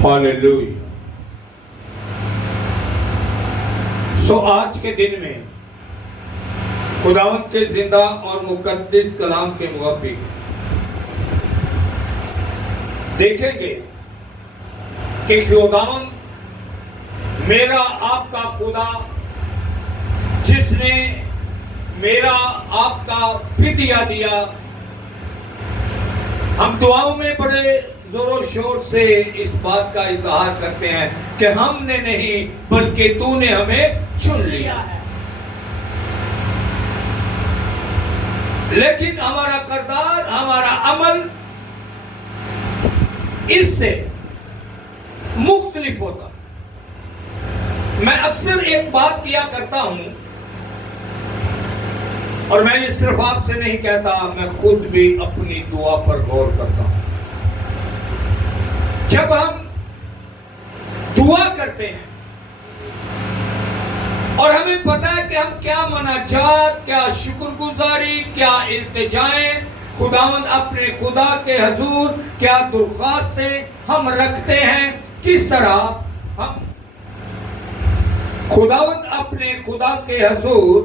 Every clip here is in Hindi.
हालेलुया। सो आज के दिन में खुदावंद के जिंदा और मुकद्दस कलाम के मुवाफिक देखेंगे कि खुदावंद मेरा आपका खुदा, जिसने मेरा आपका फिदिया दिया। हम दुआओं में बड़े जोरों शोर से इस बात का इजहार करते हैं कि हमने नहीं बल्कि तूने हमें चुन लिया है। लेकिन हमारा किरदार, हमारा अमल इससे मुख्तलिफ होता। मैं अक्सर एक बात किया करता हूं, और मैं ये सिर्फ आपसे नहीं कहता, मैं खुद भी अपनी दुआ पर गौर करता हूं। जब हम दुआ करते हैं और हमें पता है कि हम क्या मनाजात, क्या शुक्रगुजारी, क्या इल्तिजाएं खुदावंद अपने खुदा के हजूर, क्या दुर्ख्वास्तें हम रखते हैं, किस तरह हम खुदावंद अपने खुदा के हजूर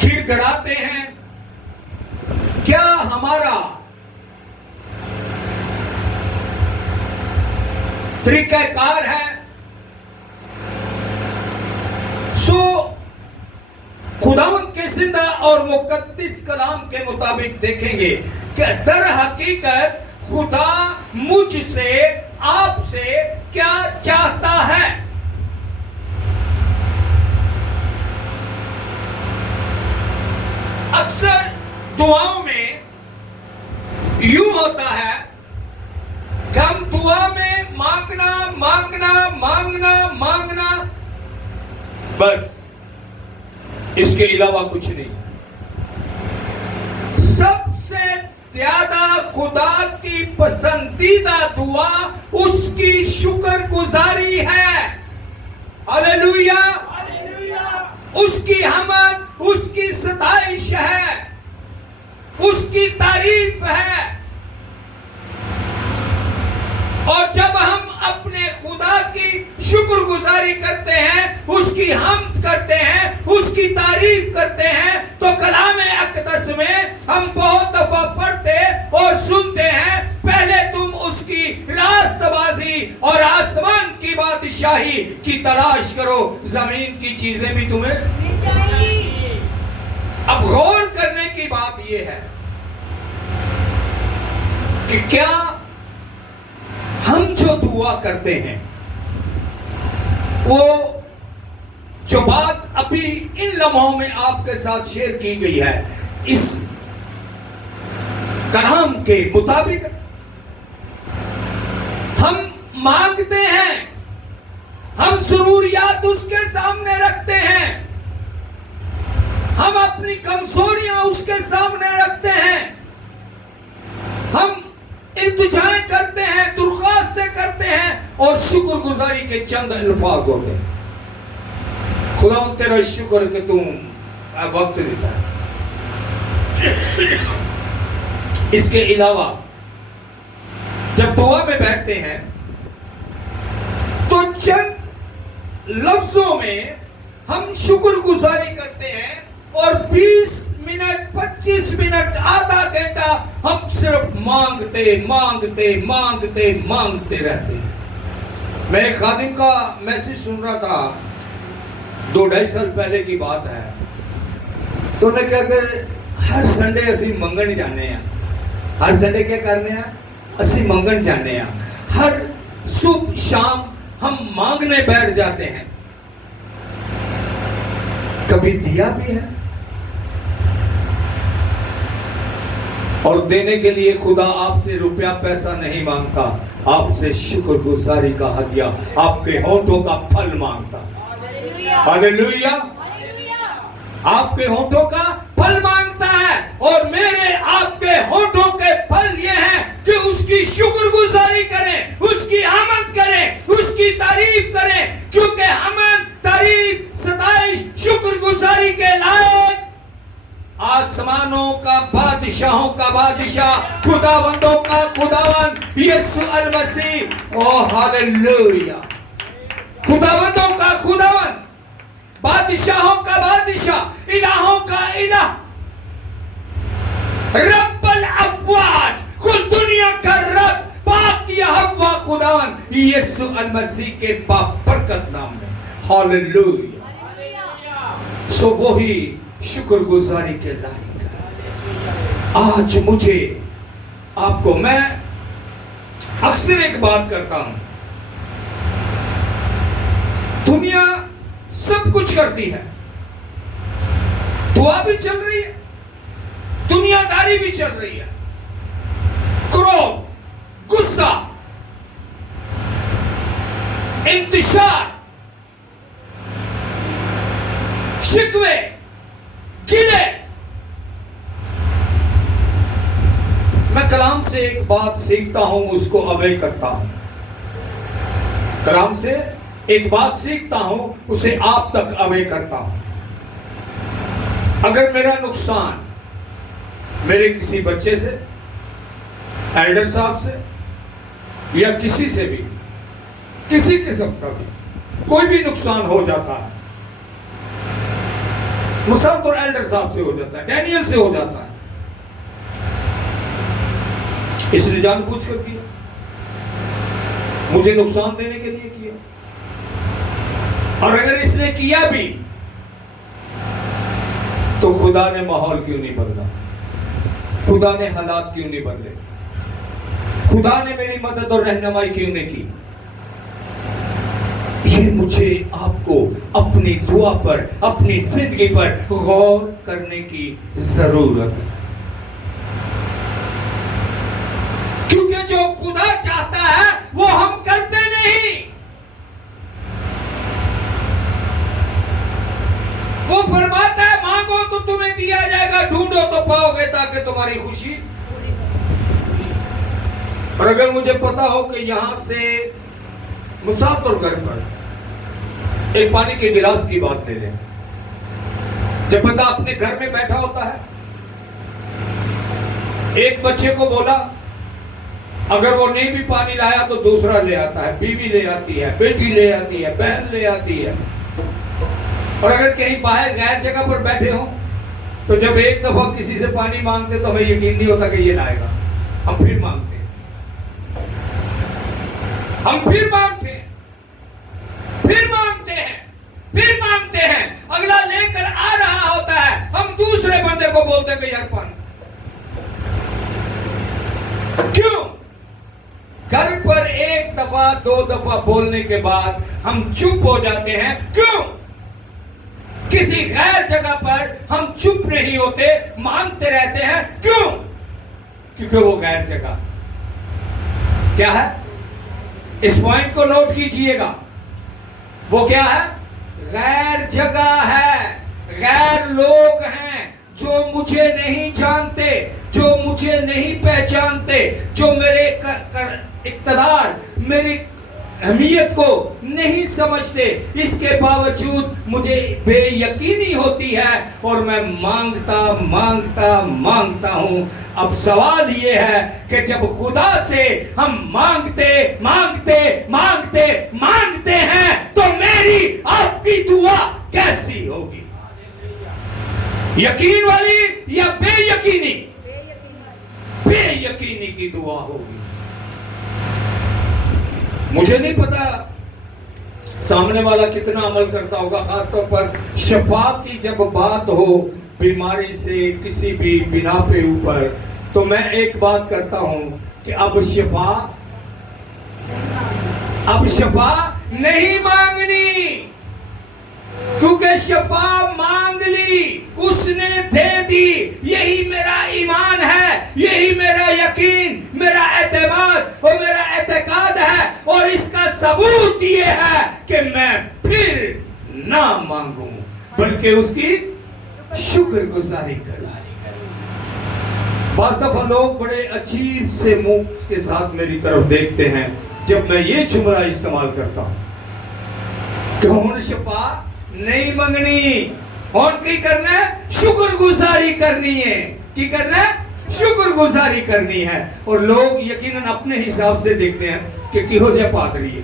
गिड़गिड़ाते हैं। क्या हमारा तरीकाकार है? सो खुदावंद के जिंदा और मुकद्दस कलाम के मुताबिक देखेंगे कि दर हकीकत खुदा मुझसे, आपसे क्या चाहता है। अक्सर दुआओं में यूं होता है कि हम दुआ में मांगना मांगना मांगना मांगना, बस इसके अलावा कुछ नहीं। सबसे ज्यादा खुदा की पसंदीदा दुआ उसकी शुक्रगुजारी है। हालेलुया। उसकी हमद, उसकी सताइश है, उसकी तारीफ है। और जब हम अपने खुदा की शुक्रगुजारी करते हैं, उसकी हमद करते हैं, उसकी तारीफ करते हैं, तो कलाम अक़दस में हम बहुत दफा पढ़ते और सुनते हैं, पहले तुम उसकी रास्तबाजी और आसमान की बादशाही की तलाश करो, जमीन की चीजें भी तुम्हें मिल जाएंगी। अब गौर करने की बात यह है कि क्या हम जो दुआ करते हैं, वो जो बात अभी इन लम्हों में आपके साथ शेयर की गई है, इस कलाम के मुताबिक हम मांगते हैं, हम सुरूरियात उसके सामने रखते हैं, हम अपनी कमजोरियां उसके सामने रखते हैं, हम इल्तिजाएं करते हैं, दुर्ख्वास्तें करते हैं, और शुक्रगुजारी के चंद अल्फाज होते हैं। खुदा तेरा शुक्र कि तुम वक्त देता है। इसके अलावा जब दुआ में बैठते हैं तो चंद लफ्जों में हम शुक्रगुजारी करते हैं, और 20 मिनट 25 मिनट आधा घंटा हम सिर्फ मांगते मांगते मांगते मांगते रहते हैं। मैं एक खादिम का मैसेज सुन रहा था, 2-2.5 साल पहले की बात है। तो उन्होंने क्या कि हर संडे असी मंगन जाने हैं, हर संडे क्या करने हैं, असी मंगन जाने हैं, हर सुबह शाम हम मांगने बैठ जाते हैं। कभी दिया भी है, और देने के लिए खुदा आपसे रुपया पैसा नहीं मांगता, आपसे शुक्रगुजारी का हदिया, आपके होठों का फल मांगता। हालेलुया। आपके होठों का फल मांगता है, और मेरे आपके होठों के फल ये हैं कि उसकी शुक्रगुजारी करें, उसकी आमद करें, उसकी तारीफ करें, क्योंकि हमद, तारीफ, सताइश, शुक्रगुजारी के लायक आसमानों का बादशाहों का बादशाह, खुदावंदों का खुदावंद यीशु अल मसीह। ओ हालेलुया। खुदावंदों का खुदावंद, बादशाहों का बादशाह, इलाहों का इलाह, रब्बुल अफ़वाज, कुल दुनिया का रब, पाक यहोवा खुदावंद यीशु अल मसीह के बाबरकत नाम में। हालेलुया। सो वही शुक्रगुजारी के लायक है। आज मुझे आपको, मैं अक्सर एक बात करता हूं, दुनिया सब कुछ करती है, दुआ भी चल रही है, दुनियादारी भी चल रही है, क्रोध, गुस्सा, इंतशार, शिकवे, गिले। मैं कलाम से एक बात सीखता हूं, उसको अवे करता हूं। कलाम से एक बात सीखता हूं, उसे आप तक अवे करता हूं। अगर मेरा नुकसान मेरे किसी बच्चे से, एल्डर साहब से या किसी से भी, किसी किस्म का भी कोई भी नुकसान हो जाता है, मुसाद और एल्डर साहब से हो जाता है, डैनियल से हो जाता है, इसने जानबूझकर किया, मुझे नुकसान देने के लिए किया। और अगर इसने किया भी तो खुदा ने माहौल क्यों नहीं बदला, खुदा ने हालात क्यों नहीं बदले, खुदा ने मेरी मदद और रहनुमाई क्यों नहीं की। ये मुझे आपको अपनी दुआ पर, अपनी जिंदगी पर गौर करने की जरूरत है, क्योंकि जो खुदा चाहता है वो हम करते नहीं। वो फरमाता है मांगो तो तुम्हें दिया जाएगा, ढूंढो तो पाओगे ताकि तुम्हारी खुशी। और अगर मुझे पता हो कि यहां से मुसाफिर घर पर एक पानी के गिलास की बात ले लें, जब बंदा अपने घर में बैठा होता है, एक बच्चे को बोला, अगर वो नहीं भी पानी लाया तो दूसरा ले आता है, बीवी ले आती है, बेटी ले आती है, बहन ले आती है। और अगर कहीं बाहर गैर जगह पर बैठे हो तो जब एक दफा किसी से पानी मांगते तो हमें यकीन नहीं होता कि ये लाएगा, हम फिर मांगते हैं, हम फिर मांगते हैं, फिर मांगते हैं, फिर मांगते हैं। अगला लेकर आ रहा होता है, हम दूसरे बंदे को बोलते हैं कि यार पानी। क्यों? घर पर एक दफा दो दफा बोलने के बाद हम चुप हो जाते हैं। क्यों? किसी गैर जगह पर हम चुप नहीं होते, मांगते रहते हैं। क्यों? क्योंकि वो गैर जगह क्या है, इस पॉइंट को नोट कीजिएगा, वो क्या है? गैर जगह है, गैर लोग हैं जो मुझे नहीं जानते, जो मुझे नहीं पहचानते, जो मेरे इक़्तिदार, मेरी अहमियत को नहीं समझते। इसके बावजूद मुझे बेयकीनी होती है और मैं मांगता मांगता मांगता हूं। अब सवाल यह है कि जब खुदा से हम मांगते मांगते मांगते मांगते हैं तो मेरी आपकी दुआ कैसी होगी? यकीन वाली या बेयकीनी? बेयकीनी की दुआ होगी। मुझे नहीं पता सामने वाला कितना अमल करता होगा, खासतौर पर शफा की जब बात हो बीमारी से किसी भी बिना पे ऊपर, तो मैं एक बात करता हूं कि अब शफा नहीं मांगनी, क्योंकि शफा मांग ली, उसने दे दी। यही मेरा ईमान है, यही मेरा यकीन, मेरा एतमाद और मेरा एतकाद है। और इसका सबूत ये है कि मैं फिर ना मांगूं बल्कि उसकी शुक्रगुजारी करूं। बाज़ दफा लोग बड़े अजीब से मुंह के साथ मेरी तरफ देखते हैं जब मैं ये जुमला इस्तेमाल करता हूं कि हुन शफा नहीं मंगनी, और की करना है, शुक्रगुजारी करनी है। की करना है, शुक्रगुजारी करनी है। और लोग यकीनन अपने हिसाब से देखते हैं कि किहो जे पादरी है,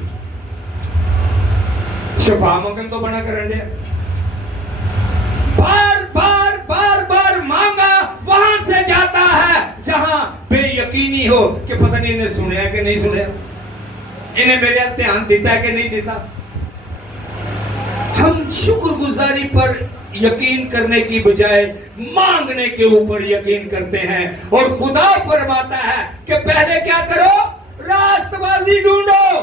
शफा मंगन तो बना कर बार मांगा वहां से जाता है जहां बेयकीनी हो कि पता नहीं इन्हें सुने कि नहीं सुने, इन्हें मेरे ध्यान देता है कि नहीं देता। हम शुक्रगुजारी पर यकीन करने की बजाय मांगने के ऊपर यकीन करते हैं। और खुदा फरमाता है कि पहले क्या करो, रास्तबाजी ढूंढो।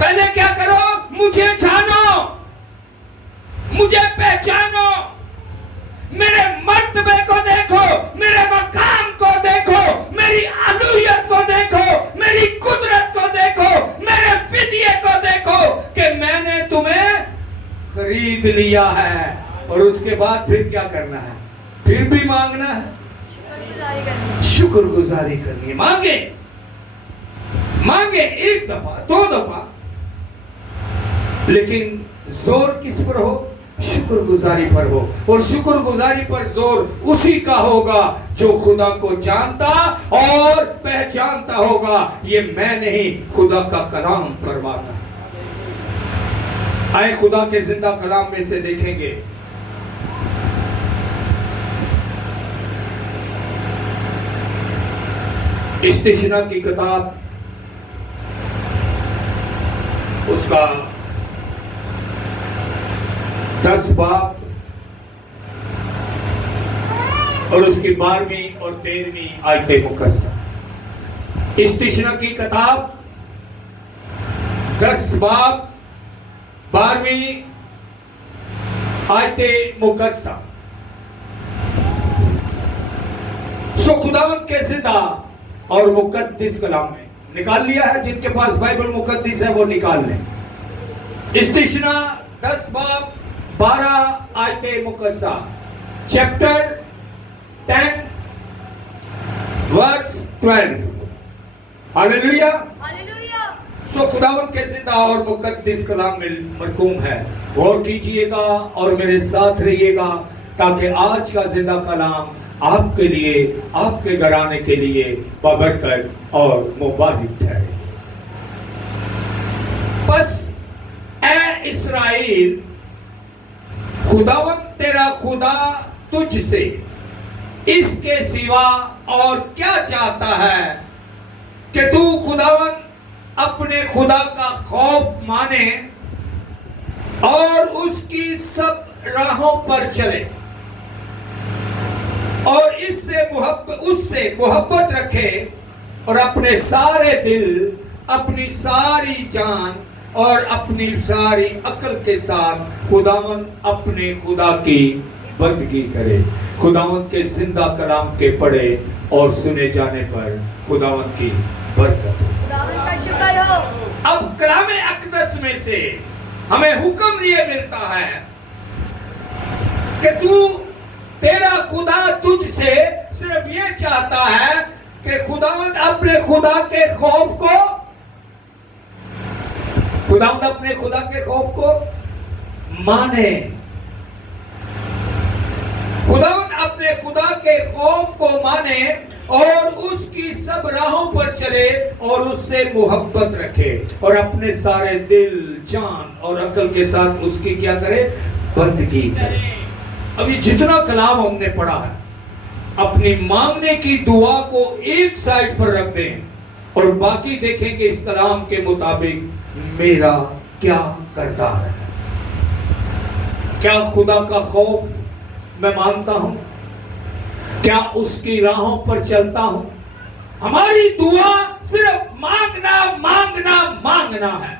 पहले क्या करो, मुझे जानो, मुझे पहचानो, मेरे मर्तबे को देखो, मेरे मकाम को देखो, मेरी अलूहियत को देखो, मेरी कुदरत को देखो, मेरे फिदिये को देखो कि मैंने तुम्हें खरीद लिया है। और उसके बाद फिर क्या करना है, फिर भी मांगना है, शुक्रगुजारी करनी है। मांगे मांगे, एक दफा दो दफा, लेकिन जोर किस पर हो, शुक्रगुजारी पर हो। और शुक्रगुजारी पर जोर उसी का होगा जो खुदा को जानता और पहचानता होगा। ये मैं नहीं, खुदा का कलाम फरमाता। आए खुदा के जिंदा कलाम में से देखेंगे, इस्तिशना की किताब, उसका 10 बाब और उसकी 12वीं और 13वीं आयतें मुकद्दसा। इस्तिशना की किताब 10 बाब 12वीं आयतें मुकद्दसा। सो खुदावंद के जिंदा और मुकद्दस कलाम में निकाल लिया है। जिनके पास बाइबल मुकद्दस है वो निकाल लें। इस्तिशना 10 बाब 12 आयते मुकद्दसा, chapter 10 verse 12। Hallelujah, hallelujah. So खुदावंद के जिंदा और मुकद्दस कलाम में मरकूम है। गौर कीजिएगा और मेरे साथ रहिएगा ताकि आज का जिंदा कलाम आपके लिए, आपके घराने के लिए बबरकत और मुबारक ठहरे। बस ऐ इस्राएल, खुदावंद तेरा खुदा तुझसे इसके सिवा और क्या चाहता है कि तू खुदावंद अपने खुदा का खौफ माने और उसकी सब राहों पर चले और उससे मोहब्बत रखे और अपने सारे दिल, अपनी सारी जान और अपनी सारी अकल के साथ खुदावंद अपने खुदा की बंदगी करे। खुदावंद के जिंदा कलाम के पढ़े और सुने जाने पर खुदावंद की बरकत हो। अब कलाम अक़दस में से हमें हुक्म ये मिलता है कि तेरा खुदा तुझसे सिर्फ ये चाहता है कि खुदावंद अपने खुदा के खौफ को, खुदावंद अपने खुदा के खौफ को माने। खुदावंद अपने खुदा के खौफ को माने और उसकी सब राहों पर चले और उससे मोहब्बत रखे और अपने सारे दिल, जान और अकल के साथ उसकी क्या करे, बंदगी करे। अभी जितना कलाम हमने पढ़ा है, अपनी मांगने की दुआ को एक साइड पर रख दें और बाकी देखें कि इस कलाम के मुताबिक मेरा क्या करदार है। क्या खुदा का खौफ मैं मानता हूं? क्या उसकी राहों पर चलता हूं? हमारी दुआ सिर्फ मांगना मांगना मांगना है।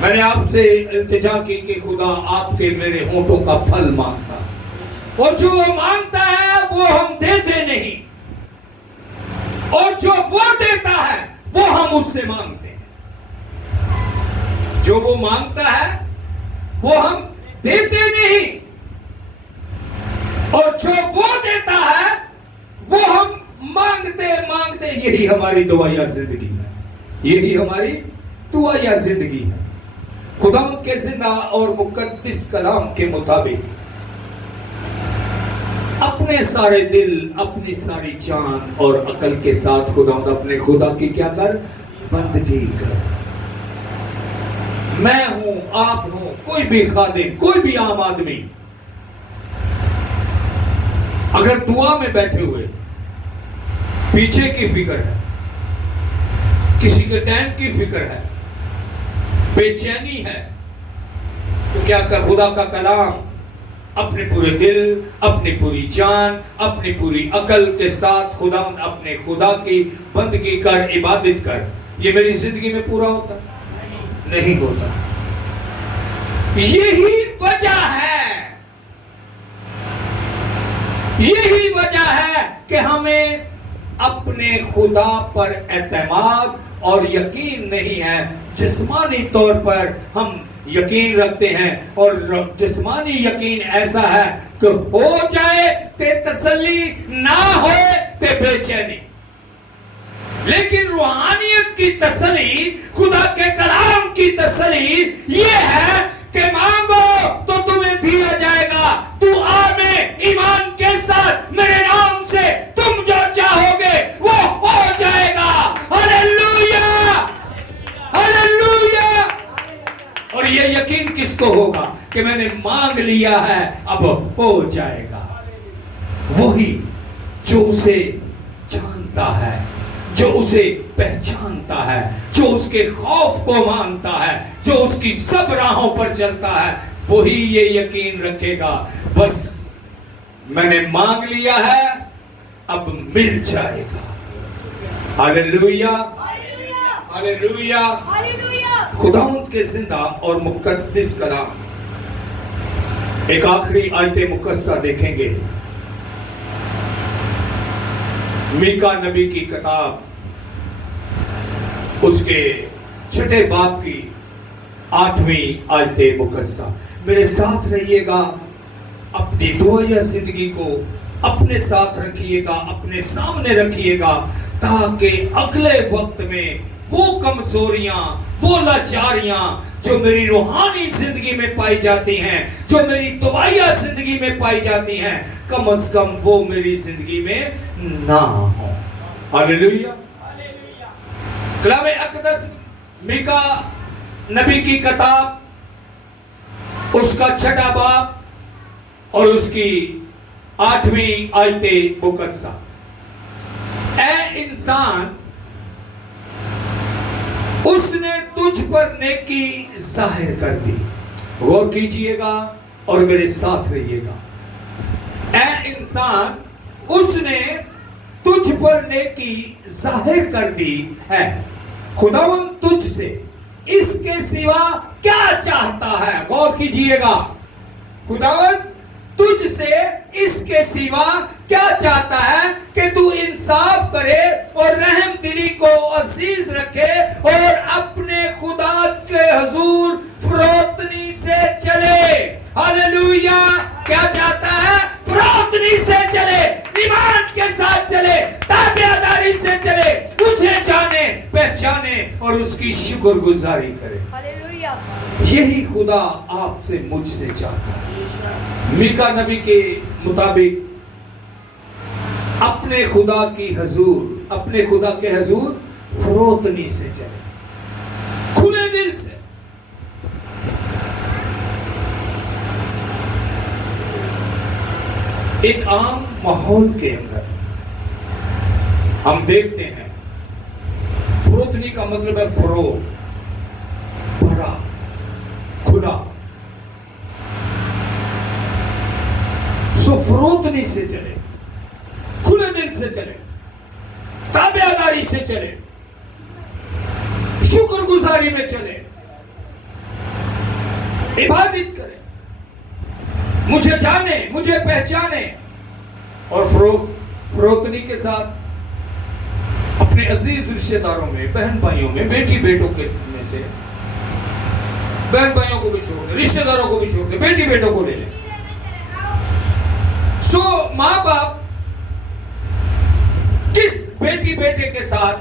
मैंने आपसे इल्तिजा की कि खुदा आपके मेरे होठों का फल मांगता, और जो वो मांगता है वो हम देते नहीं, और जो वो देता है वो हम उससे मांगते हैं। जो वो मांगता है वो हम देते नहीं, और जो वो देता है वो हम मांगते मांगते। यही हमारी दुआया जिंदगी है, यही हमारी दुआया जिंदगी है। खुदावंद के जिंदा और मुकद्दस कलाम के मुताबिक अपने सारे दिल, अपनी सारी जान और अकल के साथ खुदावंद अपने खुदा की क्या कर? बंदगी कर। मैं हूं, आप हो, कोई भी खादिम, कोई भी आम आदमी अगर दुआ में बैठे हुए पीछे की फिक्र है, किसी के टाइम की फिक्र है, बेचैनी है, तो क्या कर खुदा का कलाम अपने पूरे दिल, अपनी पूरी जान, अपनी पूरी अकल के साथ खुदा अपने खुदा की बंदगी कर, इबादत कर, ये मेरी जिंदगी में पूरा होता? नहीं होता। यही वजह है कि हमें अपने खुदा पर एतमाद और यकीन नहीं है। जिस्मानी तौर पर हम यकीन रखते हैं और जिस्मानी यकीन ऐसा है कि हो जाए ते तसल्ली, ना हो ते बेचैनी। लेकिन रूहानियत की तसल्ली, खुदा के कलाम की तसल्ली ये है कि मांगो तो तुम्हें दिया जाएगा। दुआ में ईमान के साथ मेरे नाम से तुम जो चाहोगे वो हो जाएगा। Hallelujah, hallelujah. और ये यकीन किसको होगा कि मैंने मांग लिया है, अब हो जाएगा? वही जो उसे जानता है, जो उसे पहचानता है, जो उसके खौफ को मानता है, जो उसकी सब राहों पर चलता है, वही ये यकीन रखेगा बस मैंने मांग लिया है, अब मिल जाएगा। हालेलुया, हालेलुया, खुदावंद के जिंदा और मुकद्दस कलाम। एक आखिरी आयत मुकद्दसा देखेंगे, मीका नबी की किताब, उसके 6 बाब की 8वीं आयत मुकद्दसा। मेरे साथ रहिएगा, अपनी दुआया जिंदगी को अपने साथ रखिएगा, अपने सामने रखिएगा, ताकि अगले वक्त में वो कमजोरियां, वो लाचारियां जो मेरी रूहानी जिंदगी में पाई जाती हैं, जो मेरी दुआया जिंदगी में पाई जाती हैं, कम से कम वो मेरी जिंदगी में ना हो। हालेलुया। कलाम अक़दस मीका नबी की किताब, उसका 6 बाब और उसकी 8वीं आयत मुकद्दसा। ऐ इंसान, उसने तुझ पर नेकी जाहिर कर दी। गौर कीजिएगा और मेरे साथ रहिएगा। ऐ इंसान, उसने तुझ पर नेकी जाहिर कर दी है। खुदावंद तुझसे इसके सिवा क्या चाहता है? गौर कीजिएगा। खुदावंद तुझसे इसके सिवा क्या चाहता है कि तू इंसाफ करे और रहम दिली को अजीज रखे और अपने खुदा के हुजूर फरोतनी से चले। हालेलुया। क्या चाहता है? फरोतनी से चले, ईमान के साथ चले, ताबियादारी से चले, उसे जाने, पहचाने और उसकी शुक्रगुजारी करे। हालेलुया। यही खुदा आपसे, मुझसे चाहता है। मीका नबी के मुताबिक अपने खुदा की हुजूर, अपने खुदा के हुजूर फरोतनी से चले, खुले दिल से। एक आम माहौल के अंदर हम देखते हैं, फरोतनी का मतलब है फरोग, बड़ा, खुला। सो फरोतनी से चले, खुले दिल से चले, ताबियादारी से चले, शुक्रगुजारी में चले, इबादत करें, मुझे जाने, मुझे पहचाने और फरोतनी के साथ अपने अजीज रिश्तेदारों में, बहन भाइयों में, बेटी बेटों के में से, बहन भाइयों को भी छोड़ दे, रिश्तेदारों को भी छोड़ दे, बेटी बेटों को ले ले। सो माँ बाप किस बेटी बेटे के साथ,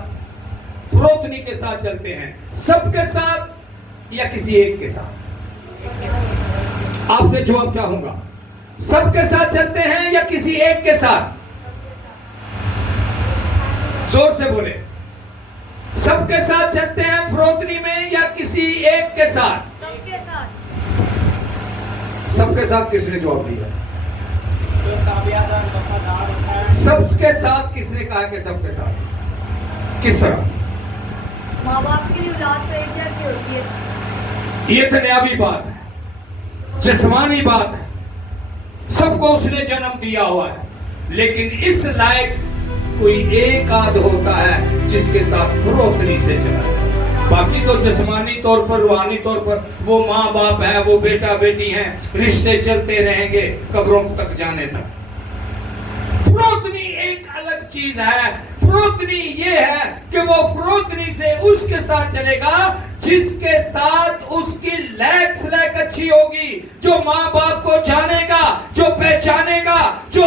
फरोतनी के साथ चलते हैं? सबके साथ या किसी एक के साथ? आपसे जवाब चाहूंगा, सबके साथ चलते हैं या किसी एक के साथ? जोर से बोले। सबके साथ चलते हैं फरोतनी में या किसी एक के साथ? सबके साथ। सबके साथ किसने जवाब दिया? सबके साथ किसने कहा कि सबके साथ? किस तरह? माँ बाप की औलाद तो एक जैसी होती है। ये दुनियावी बात है, जिस्मानी बात है, सबको उसने जन्म दिया हुआ है, लेकिन इस लायक कोई एक आध होता है जिसके साथ फरोतनी से चला है। बाकी तो जिस्मानी तौर पर, रूहानी तौर पर वो माँ बाप है, वो बेटा बेटी हैं, रिश्ते चलते रहेंगे कब्रों तक जाने तक। फरोतनी एक अलग चीज है। फरोतनी ये है कि वो फरोतनी से उसके साथ चलेगा जिसके साथ उसकी लैक स्लैक अच्छी होगी, जो माँ बाप को जानेगा, जो पहचानेगा, जो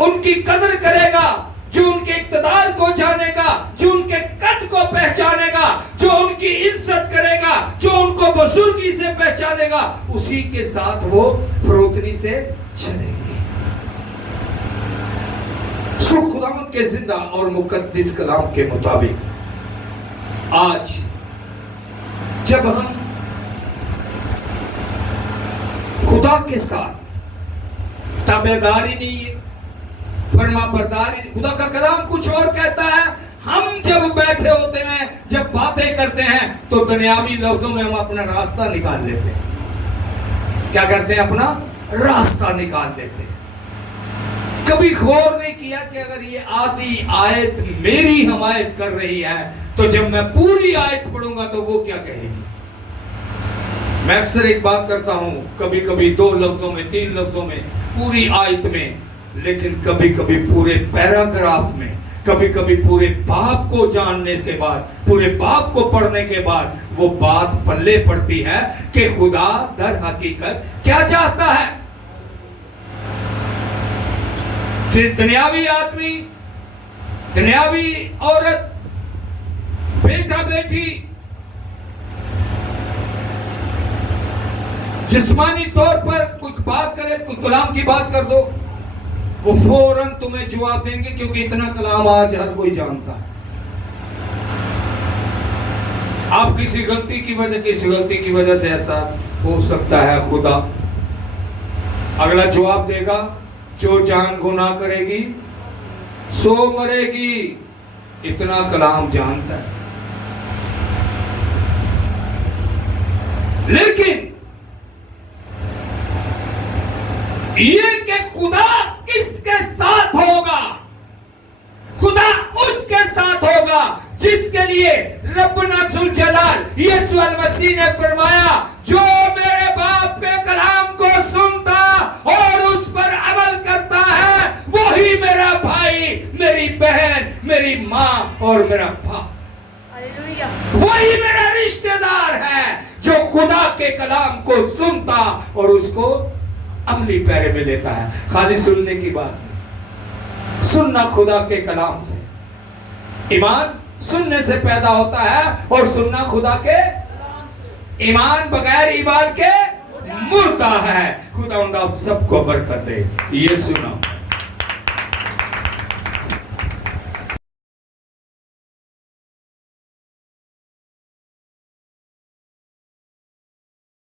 उनकी कदर करेगा, जो उनके इक़्तिदार को जानेगा, जो उनके कद को पहचानेगा, जो उनकी इज्जत करेगा, जो उनको बुजुर्गी से पहचानेगा, उसी के साथ वो फरोतनी से चलेगी। खुदावंद के जिंदा और मुकद्दस कलाम के मुताबिक आज जब हम खुदा के साथ ताबेदारी नहीं है, फरमा बरदारी, खुदा का कलाम कुछ और कहता है। हम जब बैठे होते हैं, जब बातें करते हैं, तो दुनियावी लफ्जों में हम अपना रास्ता निकाल लेते हैं। क्या करते हैं? अपना रास्ता निकाल लेते हैं। कभी गौर नहीं किया कि अगर ये आधी आयत मेरी हिमायत कर रही है, तो जब मैं पूरी आयत पढ़ूंगा तो वो क्या कहेगी? मैं अक्सर एक बात करता हूं, कभी कभी 2 लफ्जों में, 3 लफ्जों में, पूरी आयत में, लेकिन कभी कभी पूरे पैराग्राफ में, कभी कभी पूरे बाप को जानने के बाद, पूरे बाप को पढ़ने के बाद वो बात पल्ले पड़ती है कि खुदा दर हकीकत क्या चाहता है। दुनियावी आदमी, दुनियावी औरत, बेटा बेटी जिस्मानी तौर पर कुछ बात करे, कुछ कलाम की बात कर दो, वो फौरन तुम्हें जवाब देंगे, क्योंकि इतना कलाम आज हर कोई जानता है। आप किसी गलती की वजह से ऐसा हो सकता है, खुदा अगला जवाब देगा, जो जान गुनाह करेगी सो मरेगी। इतना कलाम जानता है। लेकिन ये कि खुदा किसके साथ होगा? खुदा उसके साथ होगा जिसके लिए रब्बना जुल जलाल यीशु अल मसीह ने फरमाया, जो मेरे बाप के कलाम को सुनता और उस पर अमल करता है, वही मेरा भाई, मेरी बहन, मेरी माँ और मेरा बाप, वही मेरा रिश्तेदार है, जो खुदा के कलाम को सुनता और उसको अमली पैरे में लेता है। खाली सुनने की बात नहीं, सुनना खुदा के कलाम से। ईमान सुनने से पैदा होता है और सुनना खुदा के। ईमान बगैर ईमान के मुर्दा है। खुदा आप सबको बरकत दे। ये सुनो।